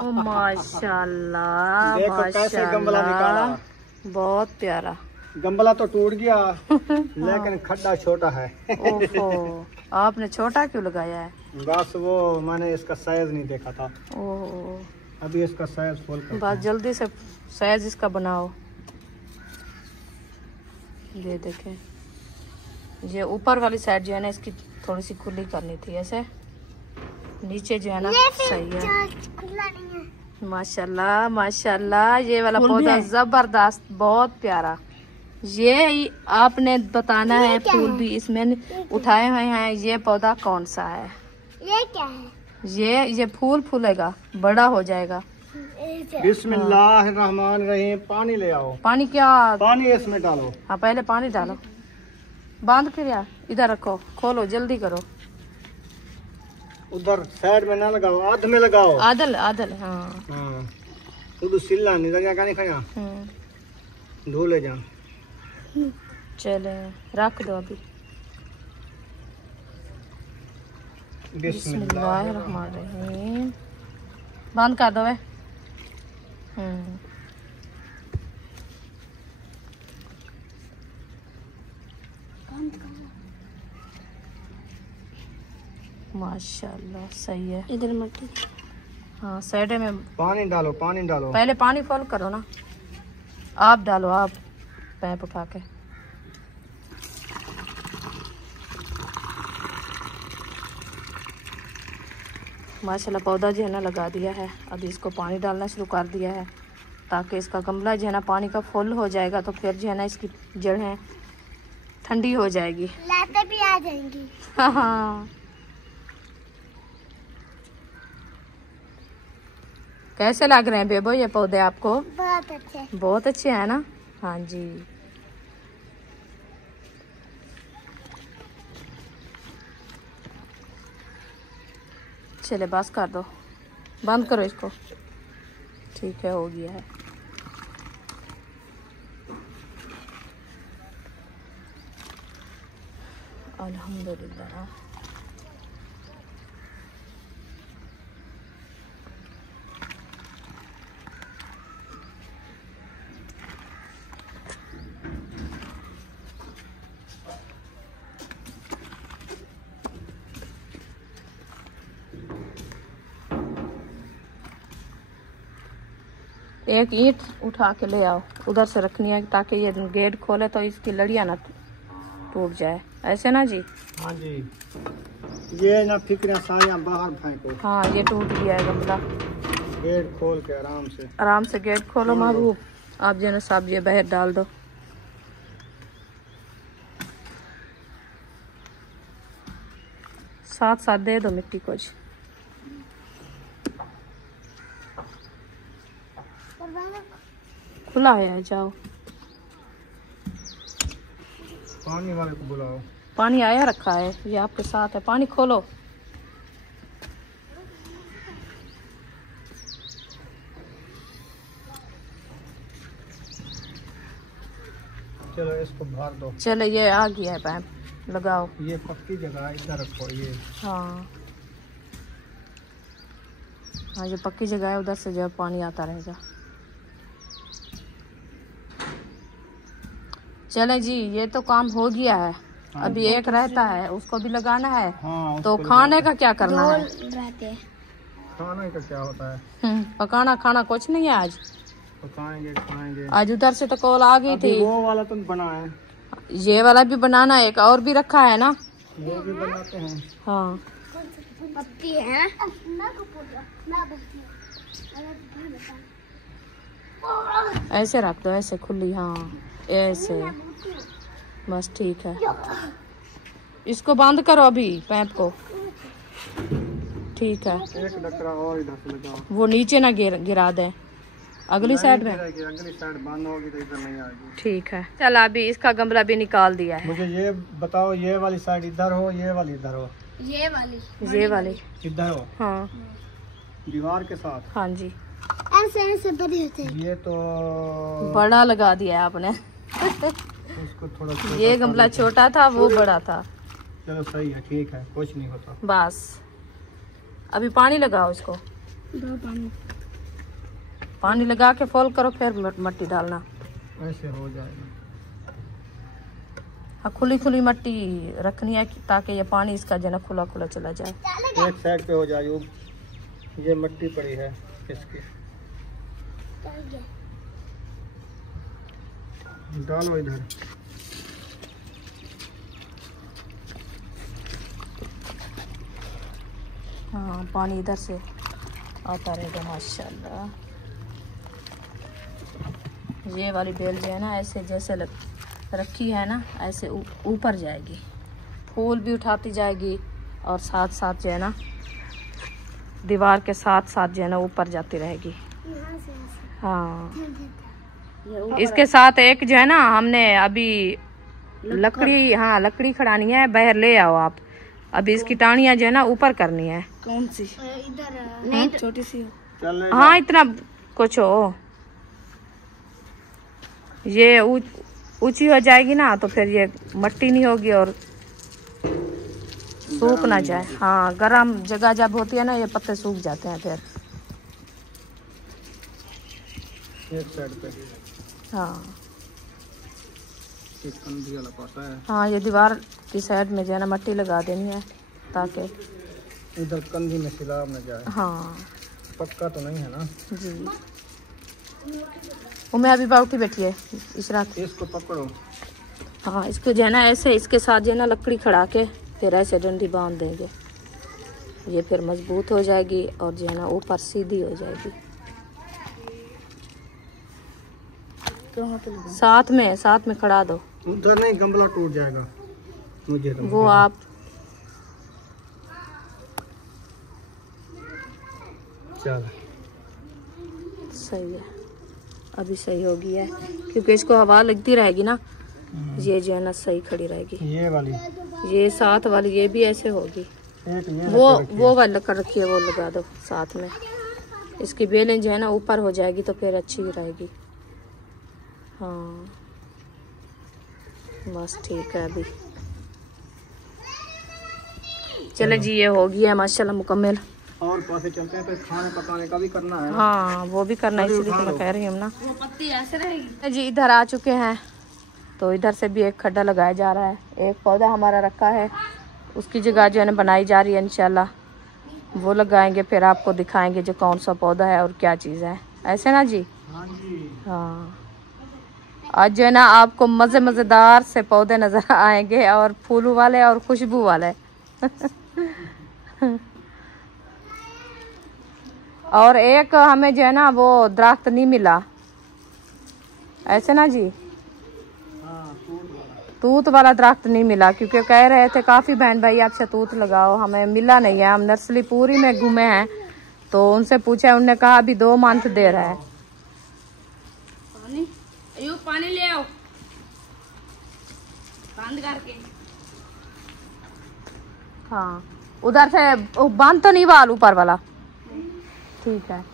ओ माशाल्लाह देखो कैसे गमला निकाला। माशाल्लाह, बहुत प्यारा। गमला तो टूट गया लेकिन खड्डा छोटा है। ओहो, आपने छोटा क्यों लगाया है? बस वो मैंने इसका साइज नहीं देखा था, ओहो, अभी इसका साइज फुल करते बस हैं। जल्दी से साइज इसका बनाओ। ये देखें, ये ऊपर वाली साइड जो है ना इसकी थोड़ी सी खुली करनी थी, ऐसे नीचे जो है ना सही है। खुला नहीं है। माशाल्लाह माशाल्लाह, ये वाला फूल भी पौधा है। जबरदस्त, बहुत प्यारा। ये आपने बताना है, फूल भी इसमें उठाए हुए हैं। ये पौधा कौन सा है? ये क्या है? ये फूल फूलेगा, बड़ा हो जाएगा। बिस्मिल्लाहिर्रहमानिर्रहीम। पानी ले आओ। पानी क्या? पानी इसमें डालो। हाँ पहले पानी डालो। बांध कर यार इधर रखो, खोलो जल्दी करो। उधर साइड में ना लगाओ, आध में लगाओ। आदल आदल, हाँ। हाँ, उधर सिल्ला नहीं लगा का नहीं खाया, धोले जा। चले रख दो अभी। बिस्मिल्लाह। बिस्मिल्लाहिर्रहमानिर्रहीम। बंद कर दो। माशाल्लाह सही है। इधर मट्टी। हाँ साइड में पानी डालो, पानी डालो। पहले पानी फॉल करो ना। आप डालो, आप पैप उठा के। माशाल्लाह पौधा जो है ना लगा दिया है। अभी इसको पानी डालना शुरू कर दिया है ताकि इसका गमला जो है ना पानी का फुल हो जाएगा, तो फिर जो है ना इसकी जड़ें ठंडी हो जाएगी। लाते भी आ जाएंगी। हाँ। कैसे लग रहे हैं बेबो ये पौधे आपको? बहुत अच्छे। बहुत अच्छे हैं ना? हाँ जी। चले बस कर दो, बंद करो इसको। ठीक है, हो गया है। अल्हम्दुलिल्लाह। एक ईंट उठा के ले आओ, उधर से रखनी है ताकि ये गेट खोले तो इसकी लड़ियाँ ना टूट जाए, ऐसे ना जी? हाँ जी, ये ना फिक्र सारियां बाहर फेंको। हाँ ये टूट गया है गमला। गेट खोल के आराम से गेट खोलो महबूब। आप जो साहब ये बाहर डाल दो। साथ साथ दे दो मिट्टी कुछ। खुला है, जाओ। पानी वाले को बुलाओ। पानी आया रखा है, ये आपके साथ है। पानी खोलो। चलो इसको भर दो। चलो ये आ गया है, पैप लगाओ। ये पक्की जगह है, इधर रखो ये। हाँ हाँ, जो पक्की जगह है उधर से जो है पानी आता रहेगा। चले जी, ये तो काम हो गया है। अभी एक रहता है, उसको भी लगाना है। हाँ, तो खाने का क्या करना है? खाने का क्या होता है? पकाना खाना कुछ नहीं है आज। खाएंगे। आज उधर से तो कॉल आ गई थी। वो वाला तो बना है, ये वाला भी बनाना है, एक और भी रखा है ना, वो भी बनाते हैं। हाँ पत्ती है। ऐसे रख दो, ऐसे खुली, हाँ ऐसे, बस ठीक है। इसको बंद करो अभी पैप को, ठीक है। एक डकरा और इधर से लगाओ, वो नीचे ना गिरा दे, अगली साइड में। अगली साइड बंद होगी तो इधर नहीं आएगी। ठीक है, चल अभी इसका गमला भी निकाल दिया है। मुझे ये बताओ, ये वाली साइड इधर हो, ये वाली इधर हो? ये वाली इधर हो, हाँ दीवार के साथ। हाँ जी, ऐसे बड़े होते हैं। ये तो बड़ा लगा दिया है आपने। इसको थोड़ा ये गमला छोटा था, वो बड़ा था। चलो सही है, ठीक है, कुछ नहीं होता। बस अभी पानी लगाओ इसको, दो पानी लगा के फॉल करो, फिर मिट्टी डालना। ऐसे हो जाएगा। हाँ, खुली खुली मिट्टी रखनी है ताकि ये पानी इसका जो है खुला खुला चला जाए। एक साइड पे हो जाए। ये मिट्टी पड़ी है इसकी, डालो इधर। हाँ, पानी इधर से आता रहेगा माशाल्लाह। ये वाली बेल जो है ना, ऐसे जैसे रखी है ना, ऐसे ऊपर जाएगी, फूल भी उठाती जाएगी और साथ साथ जो है ना दीवार के साथ साथ जो है ना ऊपर जाती रहेगी। हाँ, इसके साथ एक जो है ना हमने अभी लकड़ी, हाँ लकड़ी खड़ानी है, बाहर ले आओ आप। अभी इसकी टाणियाँ जो है ना ऊपर करनी है। कौन सी? इधर नहीं, छोटी सी हो। हाँ, इतना कुछ हो, ये ऊंची हो जाएगी ना तो फिर ये मट्टी नहीं होगी और सूख ना जाए। हाँ, गर्म जगह जब होती है ना, ये पत्ते सूख जाते हैं फिर। एक साइड पे, हाँ एक कंधी वाला पासा है। हाँ, ये दीवार की साइड में जो है ना मट्टी लगा देनी है ताकि इधर कंधी में सिलाब न जाए। हाँ पक्का तो नहीं है ना जी। वो मैं अभी बाउठी बैठी है इशरात। इसको पकड़ो। हाँ, इसको जो है ना ऐसे इसके साथ जो है ना लकड़ी खड़ा के फिर ऐसे डंडी बांध देंगे, ये फिर मजबूत हो जाएगी और जो है ना ऊपर सीधी हो जाएगी। साथ में खड़ा दो। उधर नहीं, गमला टूट जाएगा। मुझे तो वो आप चल सही है, अभी सही हो गई है क्योंकि इसको हवा लगती रहेगी ना, ये जो है ना सही खड़ी रहेगी। ये वाली, ये साथ वाली ये भी ऐसे होगी। एक ये वो वाला कर रखी है, वो लगा दो साथ में। इसकी बेलें जो है ना ऊपर हो जाएगी तो फिर अच्छी रहेगी। हाँ बस ठीक है। अभी चले जी, ये हो गया है माशाल्लाह मुकम्मल। और पासे चलते हैं, तो खाने पकाने का भी करना है। हाँ, वो भी करना है, इसीलिए तो मैं कह रही हूँ ना। वो पत्ती ऐसे रहेगी जी। इधर आ चुके हैं तो इधर से भी एक खड्डा लगाया जा रहा है। एक पौधा हमारा रखा है, उसकी जगह जो है ना बनाई जा रही है, इंशाल्लाह वो लगाएंगे, फिर आपको दिखाएंगे जो कौन सा पौधा है और क्या चीज़ है, ऐसे ना जी। हाँ जी। हाँ, आज जो है ना आपको मज़ेदार से पौधे नज़र आएंगे, और फूलों वाले और खुशबू वाले। और एक हमें जो है ना वो दरख्त नहीं मिला, ऐसे ना जी, तूत वाला दरख्त नहीं मिला, क्योंकि कह रहे थे काफ़ी बहन भाई आपसे तूत लगाओ, हमें मिला नहीं है। हम नर्सरी पूरी में घूमे हैं तो उनसे पूछा, उनने कहा अभी 2 मंथ दे रहा है। पानी ले आओ बंद करके। हाँ, उधर से बंद तो नहीं वाल ऊपर वाला, ठीक है,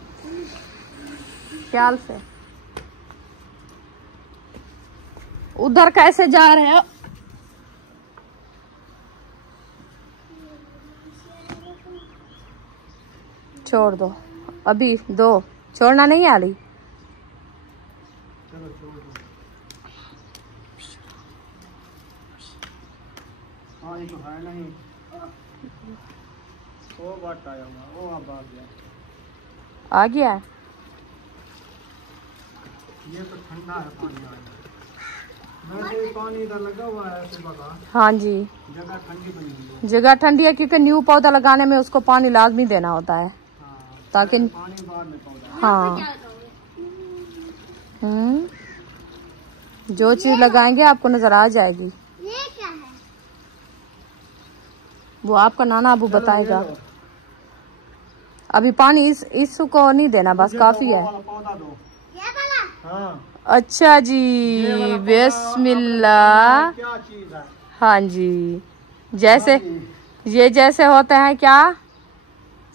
ख्याल से। उधर कैसे जा रहे हो? छोड़ दो, अभी 2 छोड़ना नहीं आली। चलो छोड़ दो। हाँ ये तो है नहीं, वो बात आया हुआ, वो अब आ गया। आ गया है। ये तो ठंडा है पानी, वैसे भी पानी इधर लगा हुआ है सुबह का। हाँ जी, जगह ठंडी बनी हुई है। जगह ठंडी है क्योंकि न्यू पौधा लगाने में उसको पानी लाजमी देना होता है हाँ, ताकि पानी बाद में पौधा। हाँ जो चीज लगाएंगे आपको नजर आ जाएगी। ये क्या है? वो आपका नाना अबू बताएगा। अभी पानी इसको नहीं देना, बस काफी है। पौधा दो। ये वाला? हाँ अच्छा जी, बिस्मिल्लाह। क्या चीज है? हाँ जी, जैसे ये जैसे होते हैं क्या,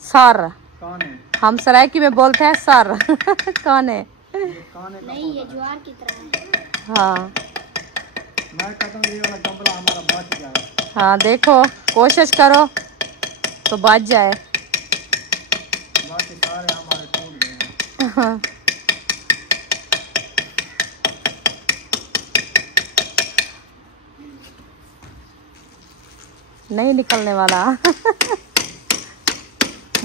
सर, कौन है? हम सराइकी में बोलते हैं सर। कौन है? नहीं, ये ज्वार की तरह है। हाँ मैं कहता हूँ ये वाला गमला हमारा बच जाए। हाँ, देखो कोशिश करो तो बच जाए। बाकी सारे हमारे टूट गए हैं। नहीं निकलने वाला।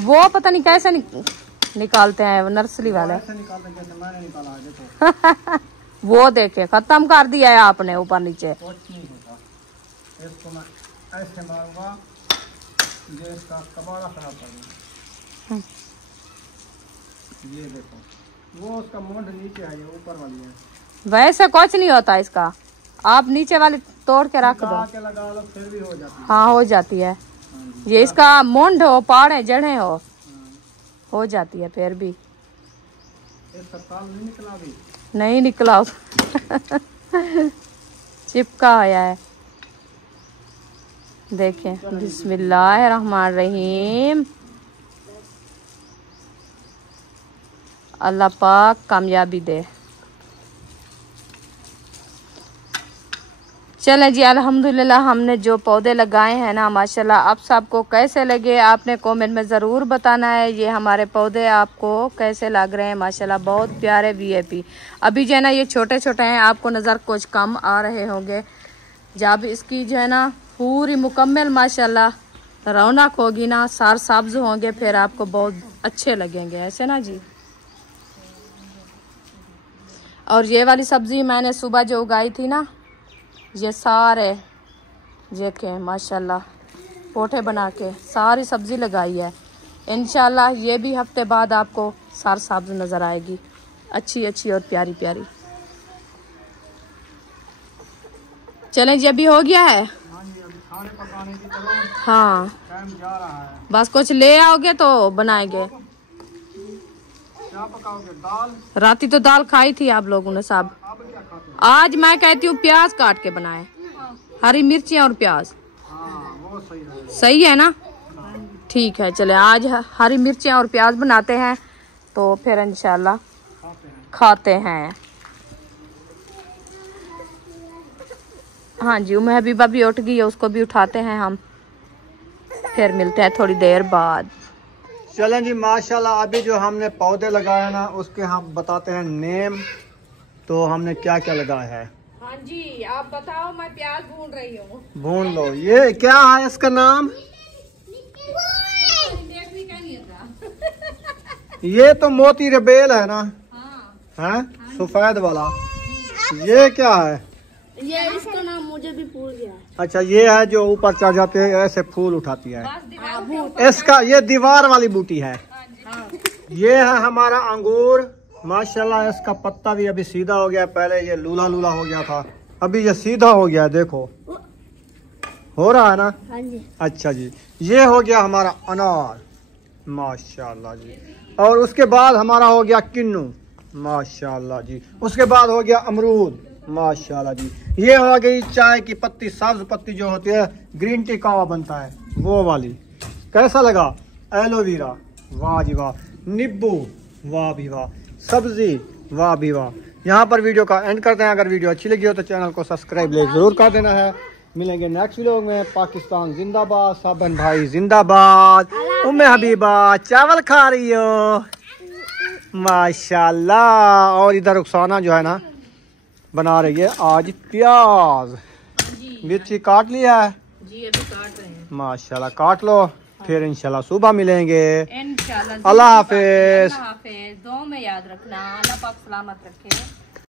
वो पता नहीं कैसे निकालते हैं वो नर्सरी वाले। ऐसे निकालते जैसे मैंने निकाला है, देखो। वो देखे खत्म कर दिया है आपने ऊपर नीचे। कुछ नहीं होता, इसको मैं ऐसे मारूंगा, ये इसका कबाड़ा खराब करूंगा। ये देखो, वो उसका मुंड नीचे है, ये ऊपर वाली है। वैसे कुछ नहीं होता इसका, आप नीचे वाली तोड़ के रख दो। के लगा लो फिर भी हो जाती है। हाँ हो जाती है। ये इसका मुंड हो, पाड़े जड़े हो जाती है फिर भी। इसका ताल नहीं निकला अभी। नहीं निकला। चिपका आया है। देखें, बिस्मिल्लाहिर्रहमानिर्रहीम। अल्लाह पाक कामयाबी दे। चलें जी, अल्हम्दुलिल्लाह हमने जो पौधे लगाए हैं ना माशाल्लाह, आप सबको कैसे लगे आपने कमेंट में ज़रूर बताना है। ये हमारे पौधे आपको कैसे लग रहे हैं माशाल्लाह, बहुत प्यारे वीआईपी। अभी जो है ना ये छोटे छोटे हैं, आपको नज़र कुछ कम आ रहे होंगे। जब इसकी जो है ना पूरी मुकम्मल माशाल्लाह रौनक होगी ना, सार सब्ज होंगे, फिर आपको बहुत अच्छे लगेंगे, ऐसे ना जी। और ये वाली सब्ज़ी मैंने सुबह जो उगाई थी ना, ये सारे देखें माशाल्लाह पोठे बना के सारी सब्जी लगाई है। इंशाल्लाह ये भी हफ्ते बाद आपको सार सब्ज नज़र आएगी, अच्छी अच्छी और प्यारी प्यारी। चलें जी, अभी हो गया है। खाने पकाने की तरफ हाँ टाइम जा रहा है। बस कुछ ले आओगे तो बनाएंगे। क्या पकाओगे? दाल? राती तो दाल खाई थी आप लोगों ने सब। अब क्या खाते हो? आज मैं कहती हूँ प्याज काट के बनाए, हरी मिर्ची और प्याज। हाँ वो सही है। सही है ना? ठीक है, चले आज हरी मिर्ची और प्याज बनाते हैं, तो फिर इंशाल्लाह खाते हैं। हाँ जी, उम्मे हबीबा भी उठ गई है, उसको भी उठाते हैं हम, फिर मिलते हैं थोड़ी देर बाद। चलें जी, माशाल्लाह अभी जो हमने पौधे लगाए ना उसके हम बताते हैं नेम। तो हमने क्या क्या लगाया है? हाँ जी, आप बताओ, मैं प्याज भून रही हूँ। भून लो। ये क्या है इसका नाम? ये तो मोती रबेल है ना? हाँ। है सफेद वाला। ये क्या है? ये इसका नाम मुझे भी भूल गया। अच्छा, ये है जो ऊपर चढ़ जाते हैं, ऐसे फूल उठाती है। इसका ये दीवार वाली बूटी है। ये है हमारा अंगूर। माशाल्लाह इसका पत्ता भी अभी सीधा हो गया, पहले ये लूला लूला हो गया था, अभी ये सीधा हो गया। देखो हो रहा है ना? हाँ जी। अच्छा जी, ये हो गया हमारा अनार माशाल्लाह जी। और उसके बाद हमारा हो गया किन्नू माशाल्लाह जी। उसके बाद हो गया अमरूद माशाल्लाह जी। ये हो गई चाय की पत्ती, सब्ज पत्ती जो होती है, ग्रीन टी कावा बनता है वो वाली। कैसा लगा? एलोवेरा, वाह जी वाह। नींबू, वाह भी वाह। सब्जी, वाह भी वाह। यहाँ पर वीडियो का एंड करते हैं। अगर वीडियो अच्छी लगी हो तो चैनल को सब्सक्राइब जरूर कर देना है। मिलेंगे नेक्स्ट वीडियो में। पाकिस्तान जिंदाबाद, साबन भाई जिंदाबाद। उम्मे हबीबा चावल खा रही हो? माशाल्लाह। और इधर रुखसाना जो है ना बना रही है आज प्याज। मिर्ची काट लिया है जी, अभी काट रहे हैं। माशाल्लाह, काट लो, फिर इंशाल्लाह सुबह मिलेंगे। इंशाल्लाह। अल्लाह हाफिज। अल्लाह हाफिज। दुआ में याद रखना, अल्लाह पाक सलामत रखे।